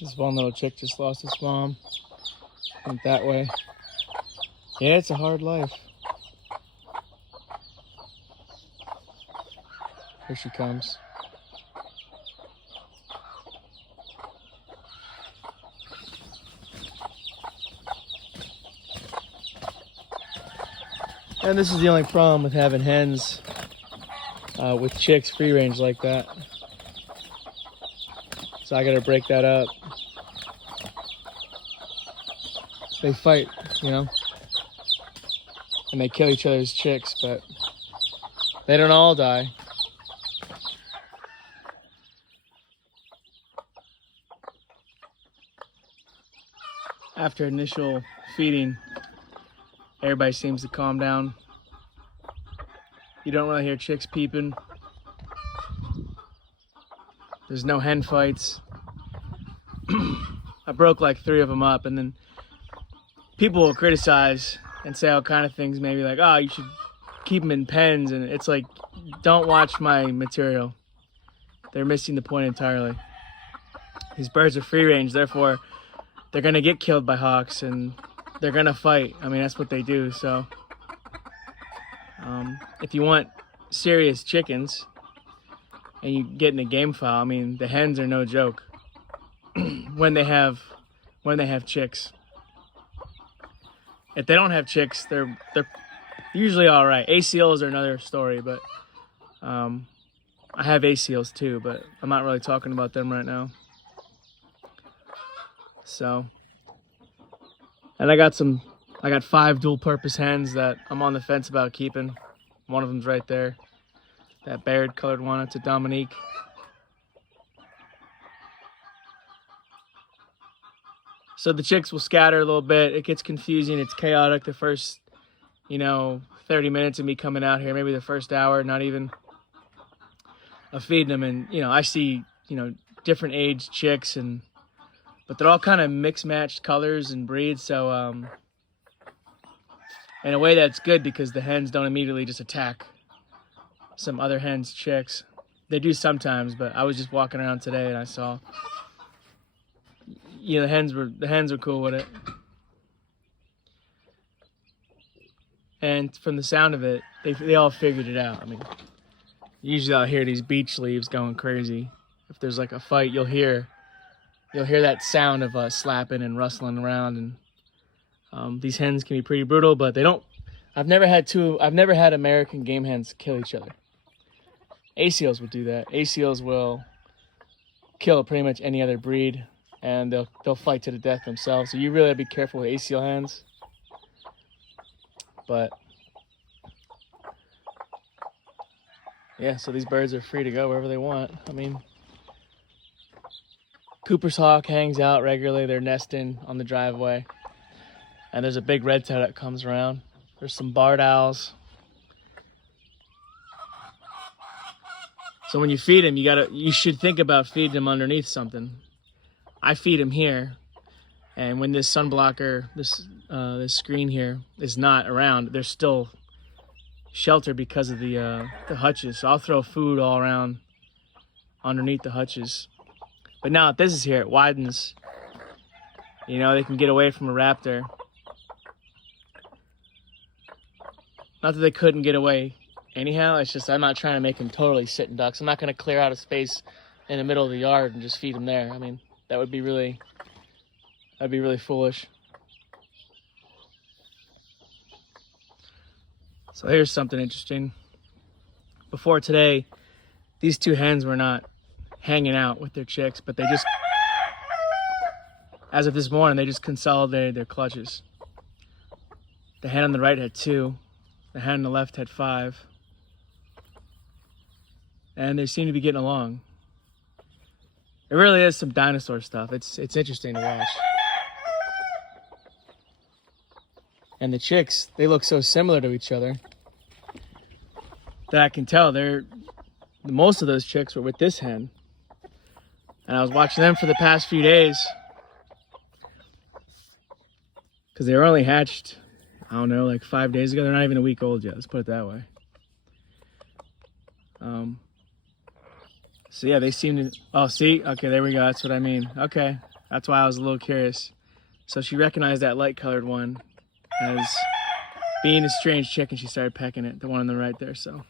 This one little chick just lost its mom. Went that way. Yeah, it's a hard life. Here she comes. And this is the only problem with having hens with chicks free range like that. So I gotta break that up. They fight, you know, and they kill each other's chicks, but they don't all die. After initial feeding, everybody seems to calm down. You don't really hear chicks peeping. There's no hen fights. I broke like 3 of them up, and then people will criticize and say all kind of things, maybe like, oh, you should keep them in pens, and it's like, don't watch my material. They're missing the point entirely. These birds are free range, therefore they're gonna get killed by hawks and they're gonna fight. I mean, that's what they do. So if you want serious chickens and you get in a gamefowl, I mean, the hens are no joke when they have chicks. If they don't have chicks, they're usually all right. ACLs are another story, but I have ACLs too, but I'm not really talking about them right now. So, and I got 5 dual-purpose hens that I'm on the fence about keeping. One of them's right there, that Baird-colored one. It's a Dominique. So the chicks will scatter a little bit. It gets confusing. It's chaotic the first, 30 minutes of me coming out here. Maybe the first hour, not even, of feeding them. And, I see, different age chicks, but they're all kind of mixed-matched colors and breeds. So in a way that's good because the hens don't immediately just attack some other hens' chicks. They do sometimes, but I was just walking around today and I saw, the hens were cool with it. And from the sound of it, they all figured it out. I mean, usually I'll hear these beech leaves going crazy. If there's like a fight, you'll hear that sound of slapping and rustling around. And these hens can be pretty brutal, but they don't. I've never had American game hens kill each other. ACLs would do that. ACLs will kill pretty much any other breed, and they'll fight to the death themselves. So you really have to be careful with ACL hens. But yeah, so these birds are free to go wherever they want. I mean, Cooper's hawk hangs out regularly. They're nesting on the driveway. And there's a big red tail that comes around. There's some barred owls. So when you feed them, you should think about feeding them underneath something. I feed them here, and when this sunblocker, this screen here is not around, there's still shelter because of the hutches. So I'll throw food all around underneath the hutches. But now if this is here, it widens. They can get away from a raptor. Not that they couldn't get away anyhow, it's just I'm not trying to make them totally sitting ducks. I'm not going to clear out a space in the middle of the yard and just feed them there. I mean, that'd be really foolish. So here's something interesting. Before today, these 2 hens were not hanging out with their chicks, but they just, as of this morning, they just consolidated their clutches. The hen on the right had 2. The hen on the left had 5. And they seem to be getting along. It really is some dinosaur stuff. It's interesting to watch. And the chicks, they look so similar to each other that I can tell most of those chicks were with this hen. And I was watching them for the past few days because they were only hatched, I don't know, like 5 days ago. They're not even a week old yet, let's put it that way. So yeah, they seem to, oh, see? Okay, there we go, that's what I mean. Okay, That's why I was a little curious. So she recognized that light-colored one as being a strange chick, and she started pecking it, the one on the right there. So,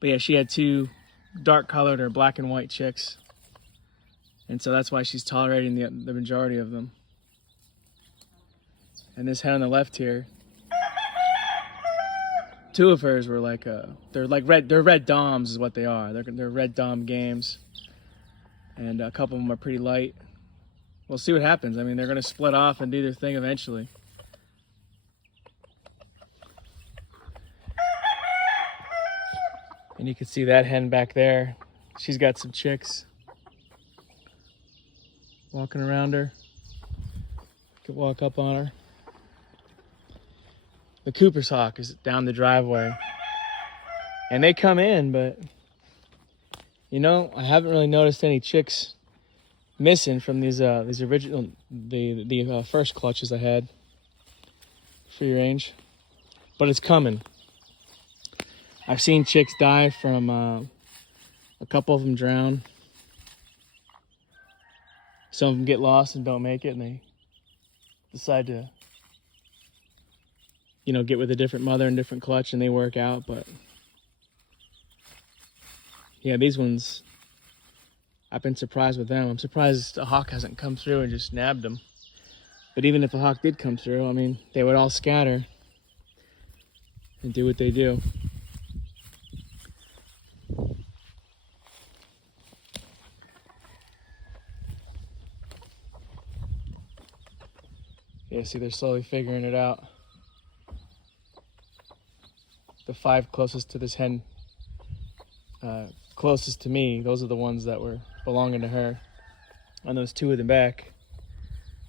but yeah, she had two dark-colored or black and white chicks, and so that's why she's tolerating the majority of them. And this hen on the left here, two of hers were like they're red doms is what they are. They're red dom games, and a couple of them are pretty light. We'll see what happens. I mean, they're gonna split off and do their thing eventually. And you can see that hen back there. She's got some chicks walking around her. Could walk up on her. The Cooper's hawk is down the driveway, and they come in, but you know, I haven't really noticed any chicks missing from these original the first clutches I had free range, but it's coming. I've seen chicks die from a couple of them drown. Some of them get lost and don't make it, and they decide to, you know, get with a different mother and different clutch, and they work out. But yeah, these ones, I've been surprised with them. I'm surprised a hawk hasn't come through and just nabbed them. But even if a hawk did come through, I mean, they would all scatter and do what they do. Yeah, see, they're slowly figuring it out. The 5 closest to this hen, closest to me, those are the ones that were belonging to her. And those 2 in the back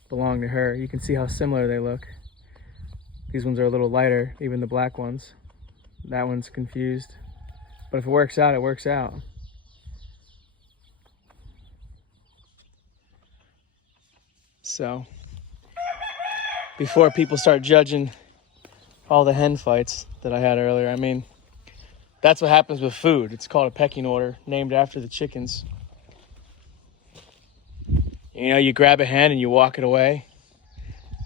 belong to her. You can see how similar they look. These ones are a little lighter, even the black ones. That one's confused. But if it works out, it works out. So, before people start judging all the hen fights that I had earlier, I mean, that's what happens with food. It's called a pecking order, named after the chickens. You know, you grab a hen and you walk it away,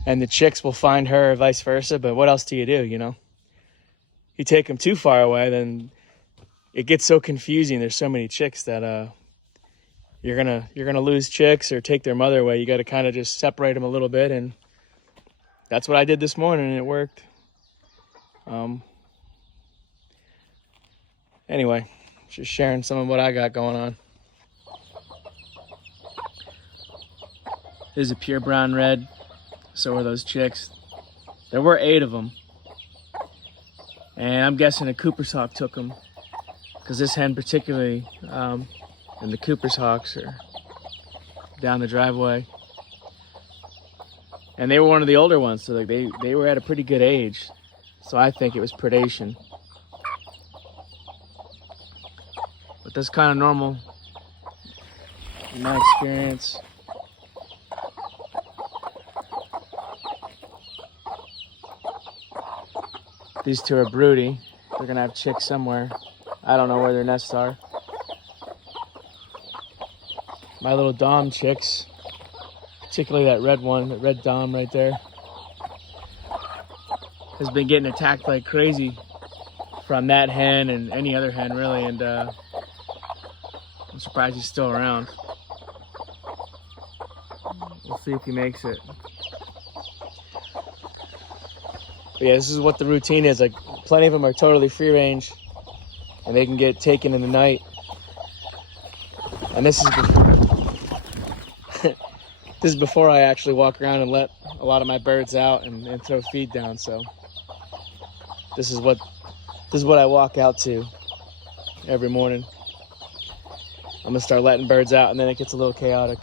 and the chicks will find her, or vice versa. But what else do, you know? You take them too far away, then it gets so confusing. There's so many chicks that you're gonna lose chicks or take their mother away. You got to kind of just separate them a little bit, and that's what I did this morning, and it worked. Anyway, just sharing some of what I got going on. This is a pure brown red. So are those chicks. There were 8 of them. And I'm guessing a Cooper's hawk took them, because this hen particularly, and the Cooper's hawks are down the driveway. And they were one of the older ones, so like they were at a pretty good age. So I think it was predation. But that's kind of normal in my experience. These 2 are broody. They're gonna have chicks somewhere. I don't know where their nests are. My little dom chicks, particularly that red one, that red dom right there, has been getting attacked like crazy from that hen and any other hen really, and I'm surprised he's still around. We'll see if he makes it. But yeah, this is what the routine is. Like, plenty of them are totally free range, and they can get taken in the night. And this is this is before I actually walk around and let a lot of my birds out and throw feed down. So this is what I walk out to every morning. I'm gonna start letting birds out, and then it gets a little chaotic.